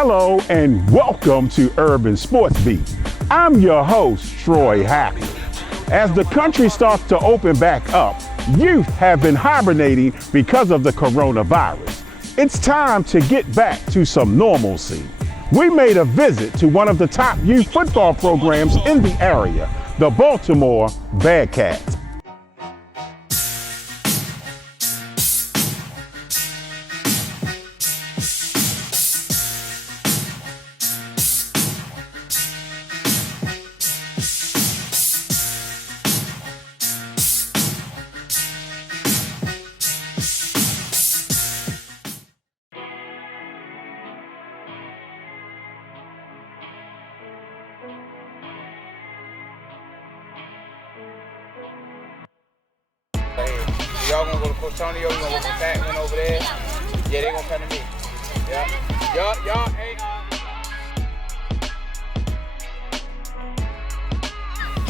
Hello and welcome to Urban Sports Beat. I'm your host, Troy Hackett. As the country starts to open back up, youth have been hibernating because of the coronavirus. It's time to get back to some normalcy. We made a visit to one of the top youth football programs in the area, the Baltimore Bearcats. Y'all gonna go to Coach Tony, or we gonna go to Patman over there? Yeah, they gonna come to me. Yeah. Y'all, hey.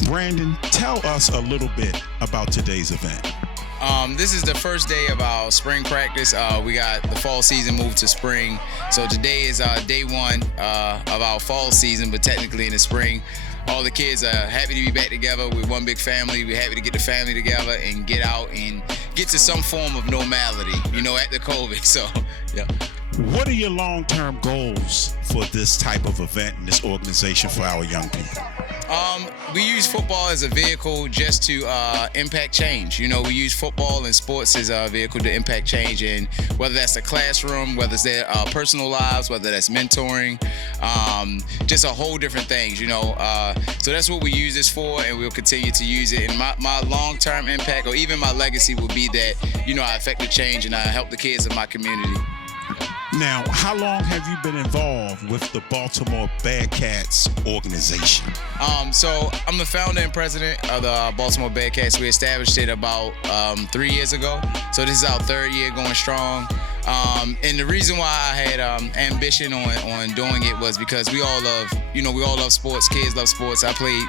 Brandon, tell us a little bit about today's event. This is the first day of our spring practice. We got the fall season moved to spring. So today is day one of our fall season, but technically in the spring. All the kids are happy to be back together. We're one big family. We're happy to get the family together and get out and get to some form of normality, after COVID. So, yeah. What are your long-term goals for this type of event and this organization for our young people? We use football as a vehicle just to impact change. We use football and sports as a vehicle to impact change, and whether that's the classroom, whether it's their personal lives, whether that's mentoring, just a whole different things, So that's what we use this for, and we'll continue to use it. And my long-term impact, or even my legacy, will be that, I affect the change and I help the kids in my community. Now, how long have you been involved with the Baltimore Bearcats organization? So I'm the founder and president of the Baltimore Bearcats. We established it about 3 years ago. So this is our third year going strong. And the reason why I had ambition on doing it was because we all love sports. Kids love sports. I played,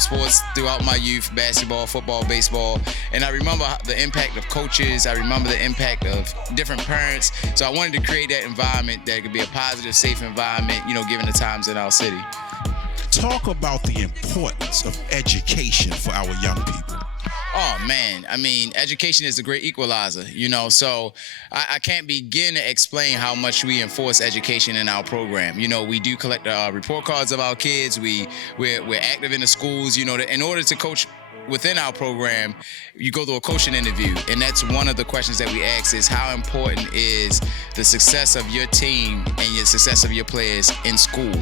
sports throughout my youth: basketball, football, baseball. And I remember the impact of coaches. I remember the impact of different parents. So I wanted to create that environment that could be a positive, safe environment, given the times in our city. Talk about the importance of education for our young people. Oh, man. Education is a great equalizer, so I can't begin to explain how much we enforce education in our program. We do collect report cards of our kids. We're active in the schools, in order to coach within our program. You go through a coaching interview, and that's one of the questions that we ask is how important is the success of your team and your success of your players in school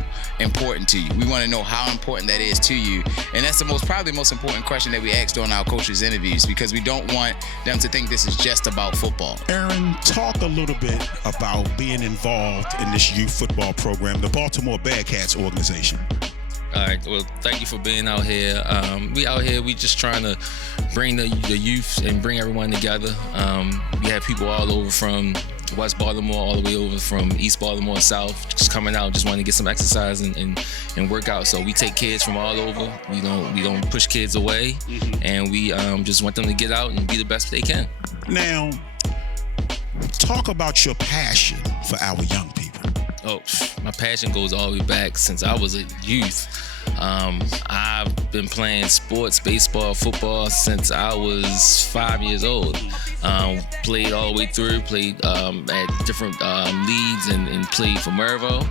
important to you? We want to know how important that is to you, and that's probably the most important question that we ask during our coaches' interviews, because we don't want them to think this is just about football. Aaron, talk a little bit about being involved in this youth football program, the Baltimore Bearcats organization. All right. Well, thank you for being out here. We out here. We just trying to bring the youth and bring everyone together. We have people all over from West Baltimore, all the way over from East Baltimore, South, just coming out, just wanting to get some exercise and work out. So we take kids from all over. We don't push kids away, and we just want them to get out and be the best they can. Now, talk about your passion for our young people. Oh, my passion goes all the way back since I was a youth. I've been playing sports, baseball, football since I was 5 years old. Played all the way through, played at different leagues and played for Mervo.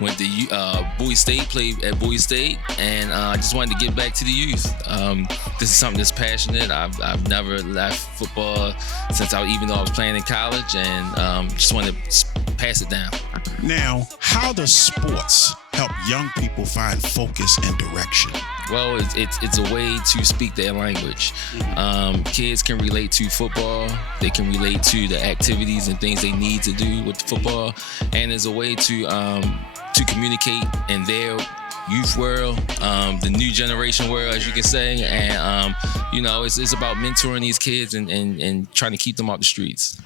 Went to Bowie State, played at Bowie State, and I just wanted to give back to the youth. This is something that's passionate. I've never left football since even though I was playing in college, and just wanted to pass it down. Now, how does sports help young people find focus and direction? Well, it's a way to speak their language. Kids can relate to football. They can relate to the activities and things they need to do with football, and it's a way to communicate in their youth world, the new generation world, as you can say, and it's about mentoring these kids and trying to keep them off the streets.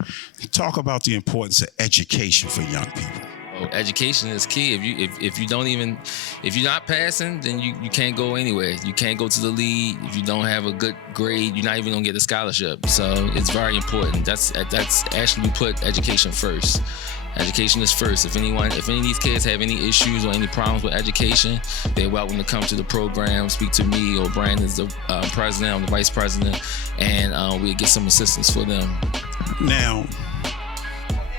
Talk about the importance of education for young people. Education is key. If you're not passing, then you can't go anywhere. You can't go to the league. If you don't have a good grade, you're not even gonna get a scholarship. So it's very important. That's actually, we put education first. Education is first. If any of these kids have any issues or any problems with education, they're welcome to come to the program, speak to me or Brandon's the president or the vice president, and we'll get some assistance for them. Now,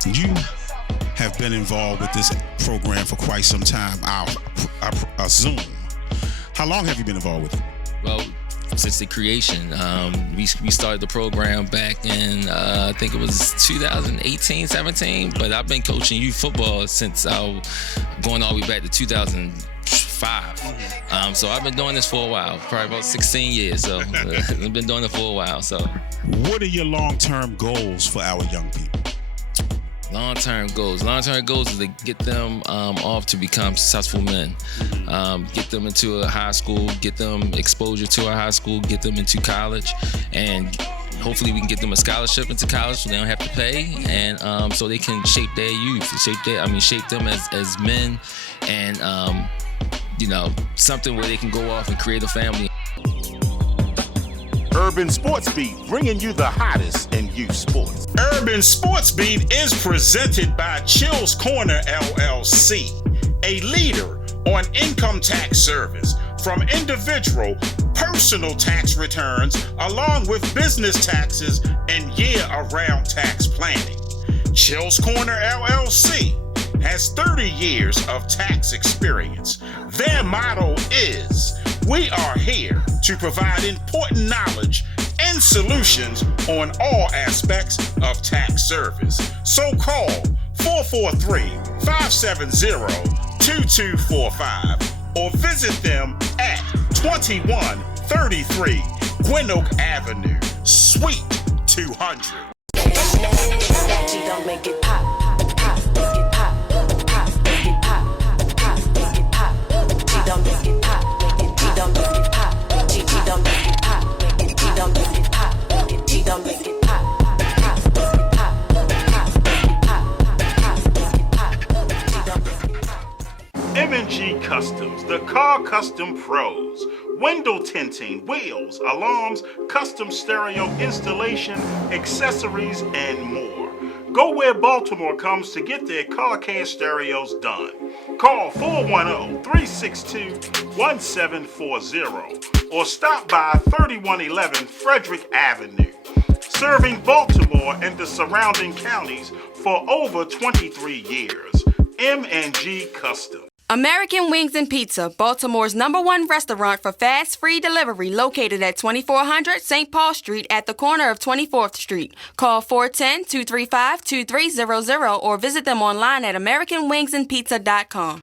you have been involved with this program for quite some time, I assume. How long have you been involved with it? Well, since the creation. We started the program back in, I think it was 2018, 17, but I've been coaching youth football since going all the way back to 2005. So I've been doing this for a while, probably about 16 years. So I've been doing it for a while. So, what are your long-term goals for our young people? Long-term goals is to get them off to become successful men. Get them into a high school, get them exposure to a high school, get them into college, and hopefully we can get them a scholarship into college so they don't have to pay, and so they can shape their youth, shape them as men, and something where they can go off and create a family. Urban Sports Beat, bringing you the hottest in youth sports. Urban Sports Beat is presented by Chill's Corner LLC, a leader on income tax service, from individual, personal tax returns, along with business taxes and year-around tax planning. Chill's Corner LLC has 30 years of tax experience. Their motto is, "We are here to provide important knowledge and solutions on all aspects of tax service." So call 443-570-2245 or visit them at 2133 Gwinoak Avenue, Suite 200. Don't make it pop, pop, make it pop, pop, make it pop, pop, make it pop. Don't make it pop, make it pop. Don't make it pop, don't make it pop, make it don't make it pop, don't make it pop, pop, make it pop, pop, make it pop, pop, make it pop, don't make it pop. M&G Customs, the car custom pros. Window tinting, wheels, alarms, custom stereo installation, accessories, and more. Go where Baltimore comes to get their car care stereos done. Call 410-362-1740 or stop by 3111 Frederick Avenue. Serving Baltimore and the surrounding counties for over 23 years. M&G Custom. American Wings and Pizza, Baltimore's #1 restaurant for fast, free delivery, located at 2400 St. Paul Street at the corner of 24th Street. Call 410-235-2300 or visit them online at AmericanWingsandPizza.com.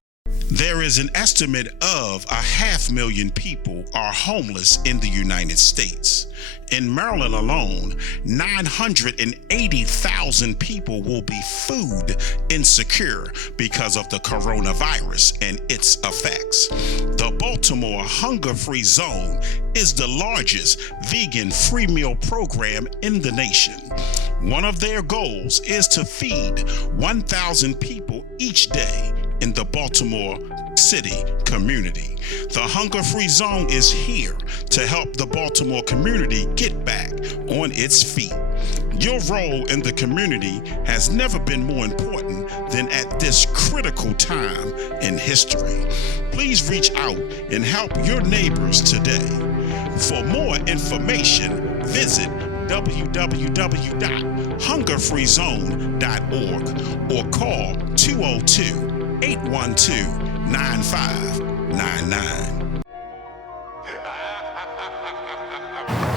There is an estimate of 500,000 people are homeless in the United States. In Maryland alone, 980,000 people will be food insecure because of the coronavirus and its effects. The Baltimore Hunger Free Zone is the largest vegan free meal program in the nation. One of their goals is to feed 1,000 people each day in the Baltimore City community. The Hunger Free Zone is here to help the Baltimore community get back on its feet. Your role in the community has never been more important than at this critical time in history. Please reach out and help your neighbors today. For more information, visit www.hungerfreezone.org or call 202-812-9599.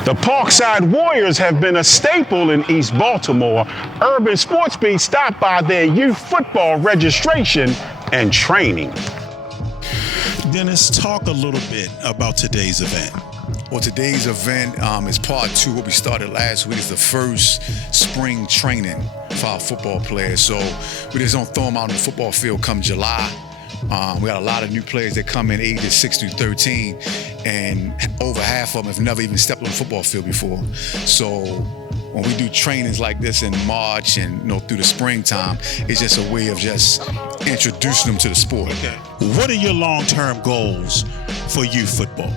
The Parkside Warriors have been a staple in East Baltimore. Urban Sports Beat stopped by their youth football registration and training. Dennis, talk a little bit about today's event. Well, today's event is part 2. What we started last week is the first spring training for our football players. So we just don't throw them out on the football field come July. We got a lot of new players that come in ages 6 through 13, and over half of them have never even stepped on the football field before. So when we do trainings like this in March and through the springtime, it's just a way of just introducing them to the sport. Okay. What are your long-term goals for youth football?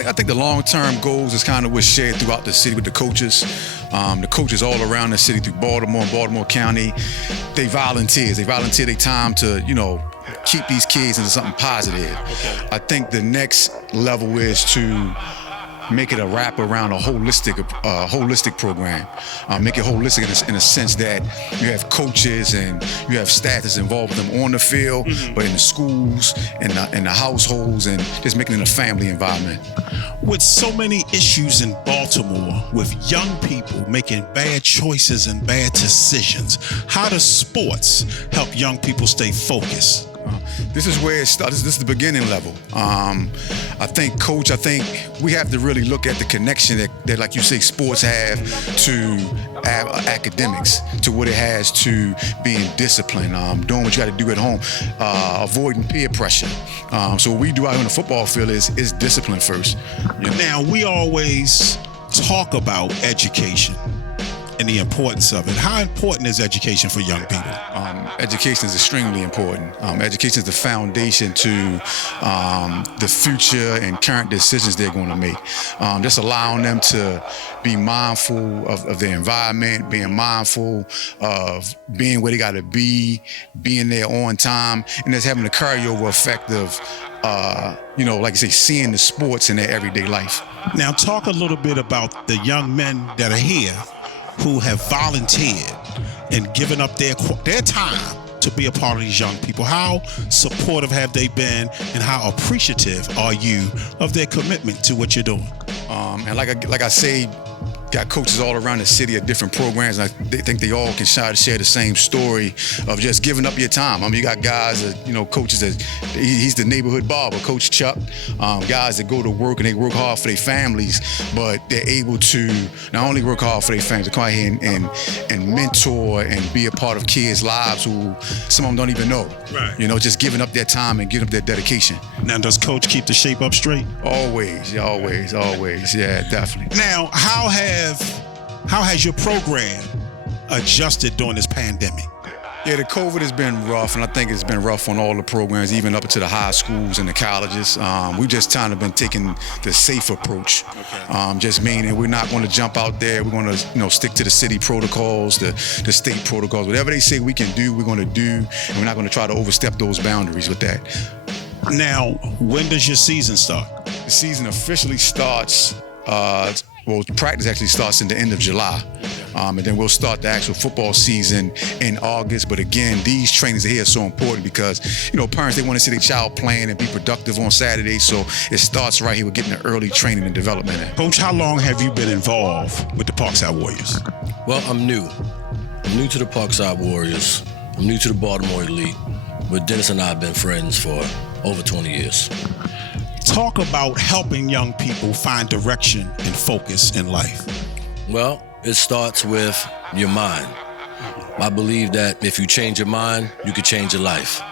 I think the long-term goals is kind of what's shared throughout the city with the coaches. The coaches all around the city through Baltimore and Baltimore County, they volunteer their time to, keep these kids into something positive. Okay. I think the next level is to make it a wrap around a holistic program. Make it holistic in a sense that you have coaches and you have staff that's involved with them on the field, but in the schools and the households, and just making it a family environment. With so many issues in Baltimore with young people making bad choices and bad decisions, how does sports help young people stay focused? This is where it starts. This is the beginning level. I think we have to really look at the connection that like you say, sports have to academics, to what it has to being disciplined, doing what you got to do at home, avoiding peer pressure. So what we do out here on the football field is discipline first. Now, we always talk about education and the importance of it. How important is education for young people? Education is extremely important. Education is the foundation to the future and current decisions they're going to make. Just allowing them to be mindful of their environment, being mindful of being where they got to be, being there on time, and just having the carryover effect of, like you say, seeing the sports in their everyday life. Now, talk a little bit about the young men that are here who have volunteered and given up their time to be a part of these young people. How supportive have they been, and how appreciative are you of their commitment to what you're doing? And like I say, got coaches all around the city at different programs, and I think they all can share the same story of just giving up your time. You got guys that, coaches that he's the neighborhood barber, Coach Chuck, guys that go to work and they work hard for their families, but they're able to not only work hard for their families, but come out here and mentor and be a part of kids' lives who some of them don't even know. Right. Just giving up their time and giving up their dedication. Now, does Coach keep the shape up straight? Always. Yeah, definitely. Now, how has your program adjusted during this pandemic? Yeah, the COVID has been rough, and I think it's been rough on all the programs, even up to the high schools and the colleges. We just kind of been taking the safe approach. Okay. Just meaning we're not going to jump out there. We're going to, stick to the city protocols, the state protocols. Whatever they say we can do, we're going to do, and we're not going to try to overstep those boundaries with that. Now, when does your season start? The season officially starts. Practice actually starts in the end of July. And then we'll start the actual football season in August. But again, these trainings here are so important because, parents, they want to see their child playing and be productive on Saturday. So it starts right here with getting the early training and development in. Coach, how long have you been involved with the Parkside Warriors? Well, I'm new. I'm new to the Parkside Warriors. I'm new to the Baltimore Elite. But Dennis and I have been friends for over 20 years. Talk about helping young people find direction and focus in life. Well, it starts with your mind. I believe that if you change your mind, you can change your life.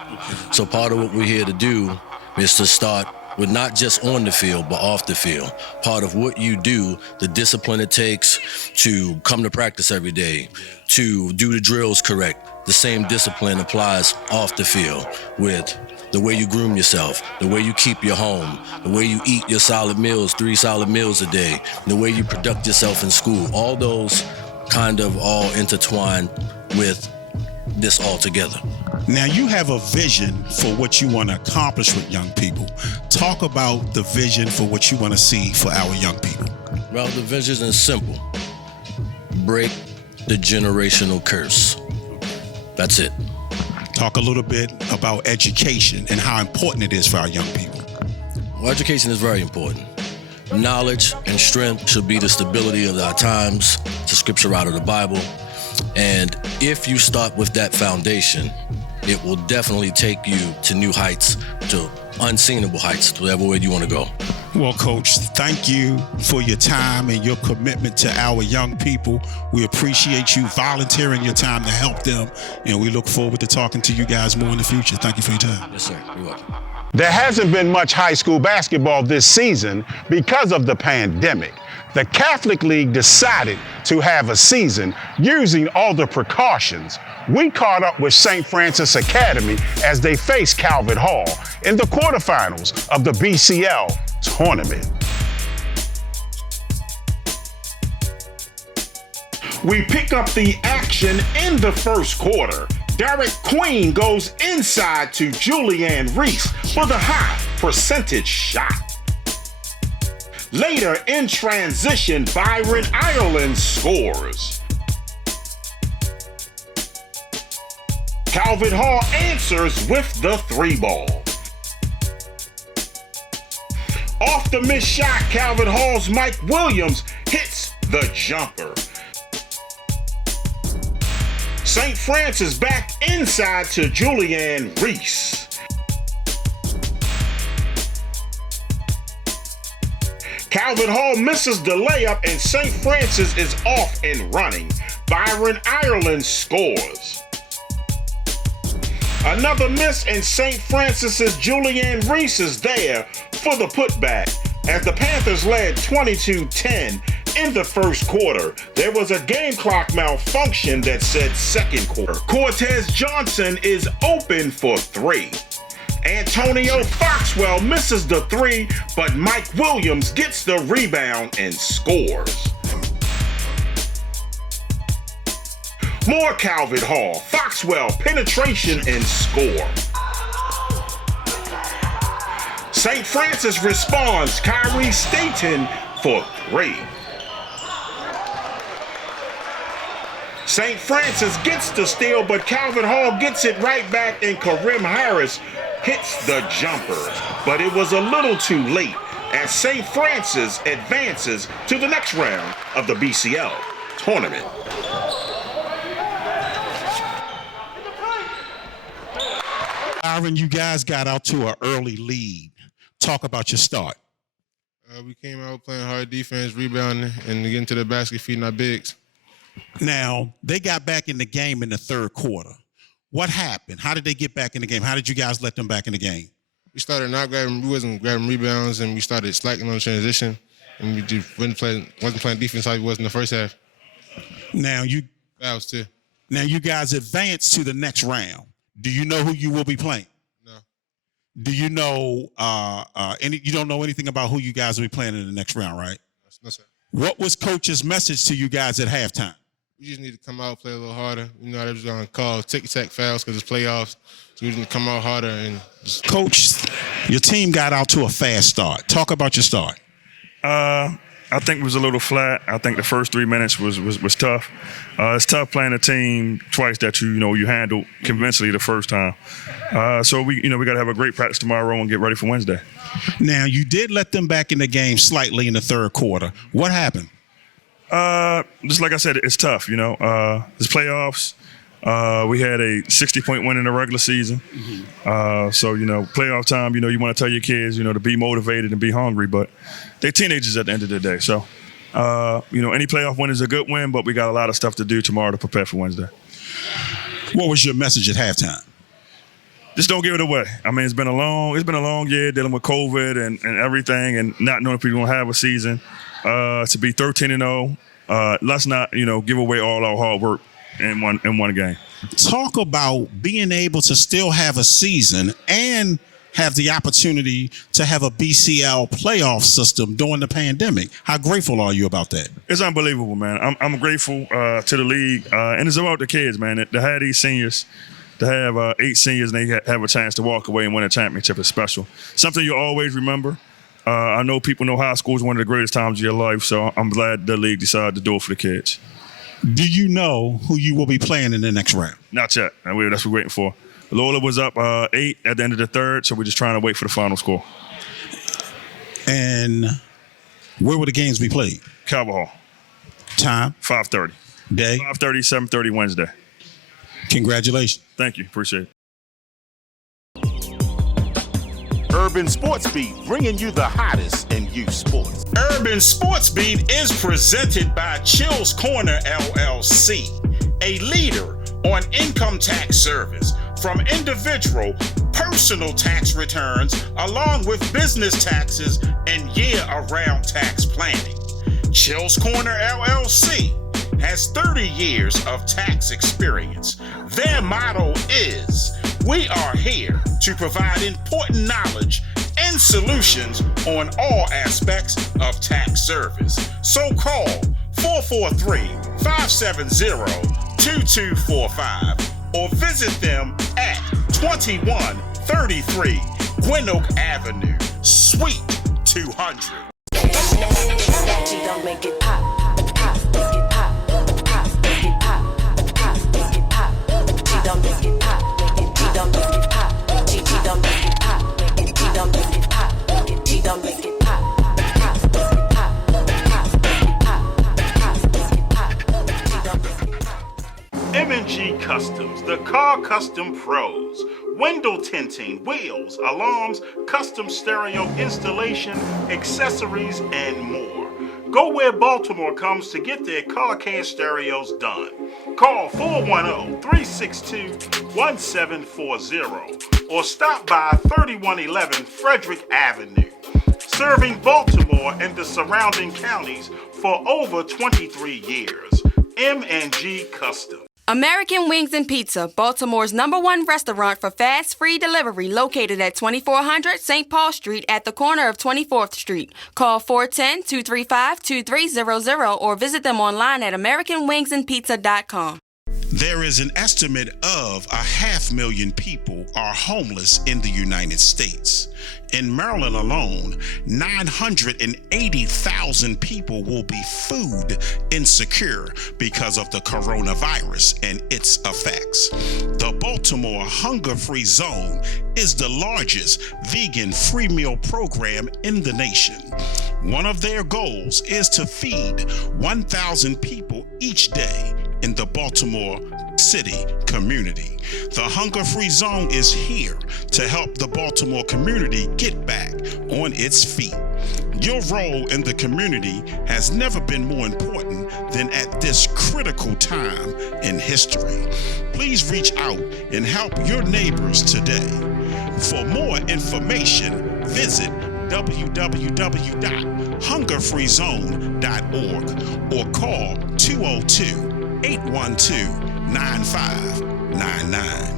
So part of what we're here to do is to start with not just on the field, but off the field. Part of what you do, the discipline it takes to come to practice every day, to do the drills correct. The same discipline applies off the field with the way you groom yourself, the way you keep your home, the way you eat your solid meals, 3 solid meals a day, the way you conduct yourself in school. All those kind of all intertwine with this all together. Now, you have a vision for what you want to accomplish with young people. Talk about the vision for what you want to see for our young people. Well, the vision is simple. Break the generational curse. That's it. Talk a little bit about education and how important it is for our young people. Well, education is very important. Knowledge and strength should be the stability of our times. It's a scripture out of the Bible. And if you start with that foundation, it will definitely take you to new heights, to unseenable heights, to whatever way you want to go. Well, Coach, thank you for your time and your commitment to our young people. We appreciate you volunteering your time to help them, and we look forward to talking to you guys more in the future. Thank you for your time. Yes, sir. You're welcome. There hasn't been much high school basketball this season because of the pandemic. The Catholic League decided to have a season using all the precautions. We caught up with St. Francis Academy as they face Calvert Hall in the quarterfinals of the BCL tournament. We pick up the action in the first quarter. Derek Queen goes inside to Julianne Reese for the high percentage shot. Later in transition, Byron Ireland scores. Calvin Hall answers with the 3-ball. Off the missed shot, Calvin Hall's Mike Williams hits the jumper. St. Francis back inside to Julianne Reese. Calvin Hall misses the layup and St. Francis is off and running. Byron Ireland scores. Another miss and St. Francis's Julianne Reese is there for the putback. As the Panthers led 22-10 in the first quarter, there was a game clock malfunction that said second quarter. Cortez Johnson is open for 3. Antonio Foxwell misses the 3, but Mike Williams gets the rebound and scores. More Calvin Hall, Foxwell, penetration and score. St. Francis responds, Kyrie Staten for 3. St. Francis gets the steal, but Calvin Hall gets it right back and Kareem Harris hits the jumper. But it was a little too late as St. Francis advances to the next round of the BCL tournament. Byron, you guys got out to an early lead. Talk about your start. We came out playing hard defense, rebounding, and getting to the basket, feeding our bigs. Now, they got back in the game in the third quarter. What happened? How did they get back in the game? How did you guys let them back in the game? We started not grabbing, we wasn't grabbing rebounds, and we started slacking on transition, and we just wasn't playing defense like we was in the first half. Now you guys advance to the next round. Do you know who you will be playing? No. Do you know you don't know anything about who you guys will be playing in the next round, right? No, sir. What was coach's message to you guys at halftime? We just need to come out, play a little harder. You know, they're just going to call tick-tack fouls because it's playoffs. So we just need to come out harder and just... Coach, your team got out to a fast start. Talk about your start. I think it was a little flat. I think the first 3 minutes was tough. It's tough playing a team twice that you handled convincingly the first time. So we got to have a great practice tomorrow and get ready for Wednesday. Now, you did let them back in the game slightly in the third quarter. What happened? Just like I said, it's tough. It's playoffs. We had a 60-point win in the regular season. Mm-hmm. So playoff time. You want to tell your kids, to be motivated and be hungry, but they're teenagers at the end of the day. So, any playoff win is a good win, but we got a lot of stuff to do tomorrow to prepare for Wednesday. What was your message at halftime? Just don't give it away. I mean, it's been a long year dealing with COVID and everything, and not knowing if we're gonna have a season. To be 13-0, let's not give away all our hard work in one game. Talk about being able to still have a season and have the opportunity to have a BCL playoff system during the pandemic. How grateful are you about that? It's unbelievable, man. I'm grateful to the league, and it's about the kids, man. To have these seniors, to have 8 seniors, and they have a chance to walk away and win a championship is special. Something you always remember. I know people know high school is one of the greatest times of your life, so I'm glad the league decided to do it for the kids. Do you know who you will be playing in the next round? Not yet. That's what we're waiting for. Lola was up 8 at the end of the third, so we're just trying to wait for the final score. And where will the games be played? Calvin Hall. Time? 5:30. Day? 5:30, 7:30 Wednesday. Congratulations. Thank you. Appreciate it. Urban Sports Beat, bringing you the hottest in youth sports. Urban Sports Beat is presented by Chill's Corner LLC, a leader on income tax service from individual, personal tax returns, along with business taxes and year-around tax planning. Chill's Corner LLC has 30 years of tax experience. Their motto is, we are here to provide important knowledge and solutions on all aspects of tax service. So call 443-570-2245 or visit them at 2133 Gwynn Oak Avenue, Suite 200. She don't make it pop, pop, make it pop, pop, make it pop, pop, make it pop. She don't make it pop, make it, she don't make it pop. She don't make it pop, make it, she don't make it pop, make it, she don't make it pop, pop, make it pop, pop, make it pop, pop, make it pop. She don't make it pop. M&G Customs, the car custom pros. Window tinting, wheels, alarms, custom stereo installation, accessories, and more. Go where Baltimore comes to get their car care stereos done. Call 410-362-1740 or stop by 3111 Frederick Avenue. Serving Baltimore and the surrounding counties for over 23 years. M&G Customs. American Wings and Pizza, Baltimore's #1 restaurant for fast, free delivery, located at 2400 St. Paul Street at the corner of 24th Street. Call 410-235-2300 or visit them online at AmericanWingsandPizza.com. There is an estimate of 500,000 people are homeless in the United States. In Maryland alone, 980,000 people will be food insecure because of the coronavirus and its effects. The Baltimore Hunger Free Zone is the largest vegan free meal program in the nation. One of their goals is to feed 1,000 people each day in the Baltimore City community. The Hunger Free Zone is here to help the Baltimore community get back on its feet. Your role in the community has never been more important than at this critical time in history. Please reach out and help your neighbors today. For more information, visit www.hungerfreezone.org or call 202-812-9599.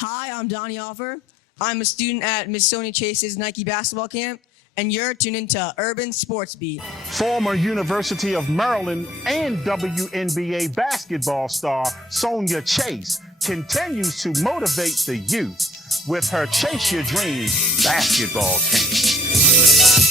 Hi, I'm Donnie Offer. I'm a student at Miss Sonia Chase's Nike basketball camp, and you're tuned into Urban Sports Beat. Former University of Maryland and WNBA basketball star Sonia Chase continues to motivate the youth with her Chase Your Dreams basketball team.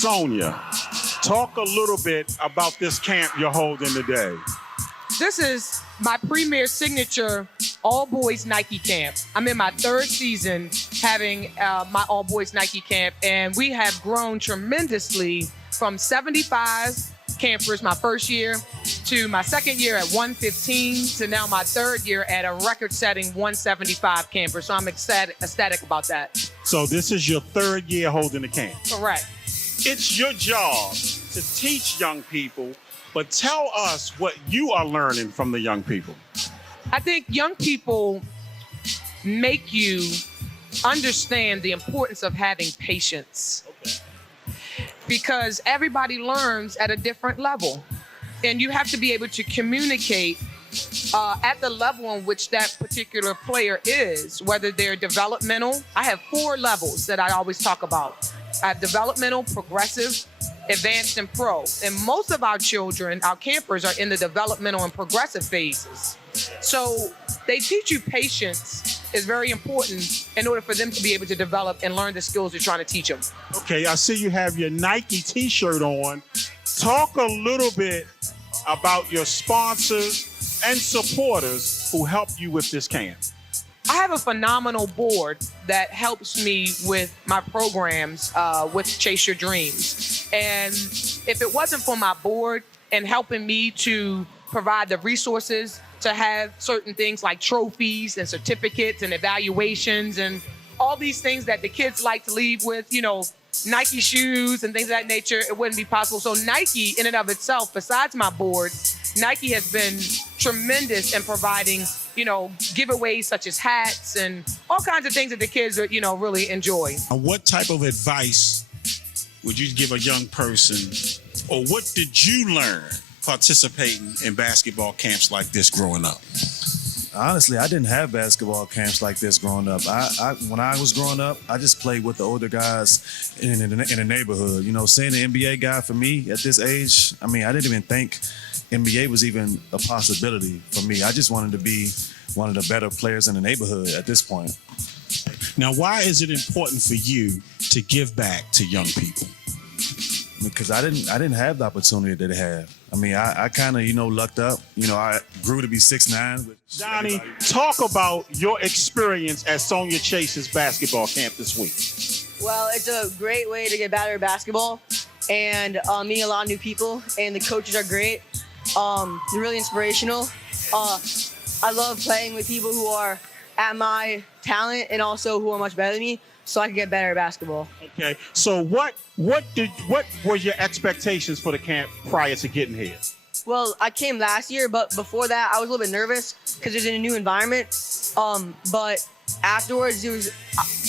Sonia, talk a little bit about this camp you're holding today. This is my premier signature all-boys Nike camp. I'm in my third season having my all-boys Nike camp, and we have grown tremendously from 75 campers my first year to my second year at 115 to now my third year at a record-setting 175 campers. So I'm ecstatic about that. So this is your third year holding the camp. Correct. It's your job to teach young people, but tell us what you are learning from the young people. I think young people make you understand the importance of having patience. Okay. Because everybody learns at a different level. And you have to be able to communicate at the level in which that particular player is, whether they're developmental. I have 4 levels that I always talk about. I have developmental, progressive, advanced, and pro. And most of our children, our campers, are in the developmental and progressive phases. So they teach you patience is very important in order for them to be able to develop and learn the skills you're trying to teach them. Okay, I see you have your Nike t-shirt on. Talk a little bit about your sponsors and supporters who help you with this camp. I have a phenomenal board that helps me with my programs with Chase Your Dreams. And if it wasn't for my board and helping me to provide the resources to have certain things like trophies and certificates and evaluations and all these things that the kids like to leave with, Nike shoes and things of that nature, it wouldn't be possible. So Nike in and of itself, besides my board, Nike has been tremendous in providing, giveaways such as hats and all kinds of things that the kids, really enjoy. What type of advice would you give a young person, or what did you learn participating in basketball camps like this growing up? Honestly, I didn't have basketball camps like this growing up. When I was growing up, I just played with the older guys in the neighborhood. Seeing an NBA guy for me at this age, I didn't even think NBA was even a possibility for me. I just wanted to be one of the better players in the neighborhood at this point. Now, why is it important for you to give back to young people? Because I didn't have the opportunity that they have. I kind of, lucked up. I grew to be 6'9". Donnie, talk about your experience at Sonia Chase's basketball camp this week. Well, it's a great way to get better at basketball and meeting a lot of new people, and the coaches are great. They're really inspirational. I love playing with people who are at my talent and also who are much better than me, so I can get better at basketball. Okay, so what were your expectations for the camp prior to getting here? Well, I came last year, but before that, I was a little bit nervous because it's in a new environment. But afterwards, it was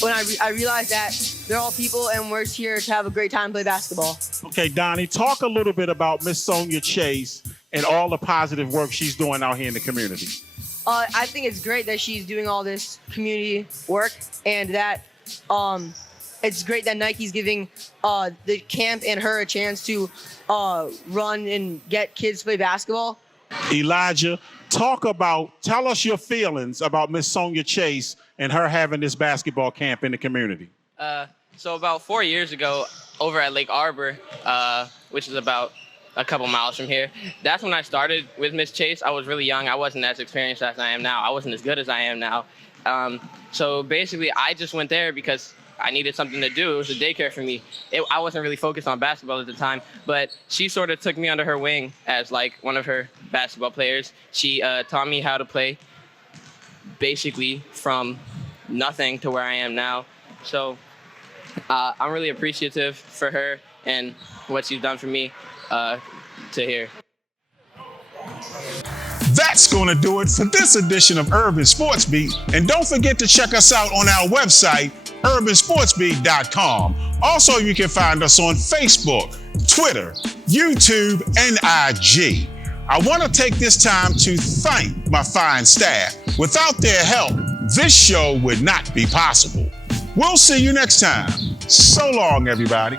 when I realized that they're all people and we're here to have a great time and play basketball. Okay, Donnie, talk a little bit about Miss Sonia Chase and all the positive work she's doing out here in the community. I think it's great that she's doing all this community work, and that it's great that Nike's giving the camp and her a chance to run and get kids to play basketball. Elijah, tell us your feelings about Miss Sonia Chase and her having this basketball camp in the community. So about 4 years ago, over at Lake Arbor, which is about a couple miles from here, that's when I started with Miss Chase. I was really young. I wasn't as experienced as I am now. I wasn't as good as I am now. So basically, I just went there because I needed something to do. It was a daycare for me. I wasn't really focused on basketball at the time, but she sort of took me under her wing as like one of her basketball players. She taught me how to play basically from nothing to where I am now. So I'm really appreciative for her and what she's done for me to here. That's going to do it for this edition of Urban Sports Beat. And don't forget to check us out on our website, urbansportsbeat.com. Also, you can find us on Facebook, Twitter, YouTube, and IG. I want to take this time to thank my fine staff. Without their help, this show would not be possible. We'll see you next time. So long, everybody.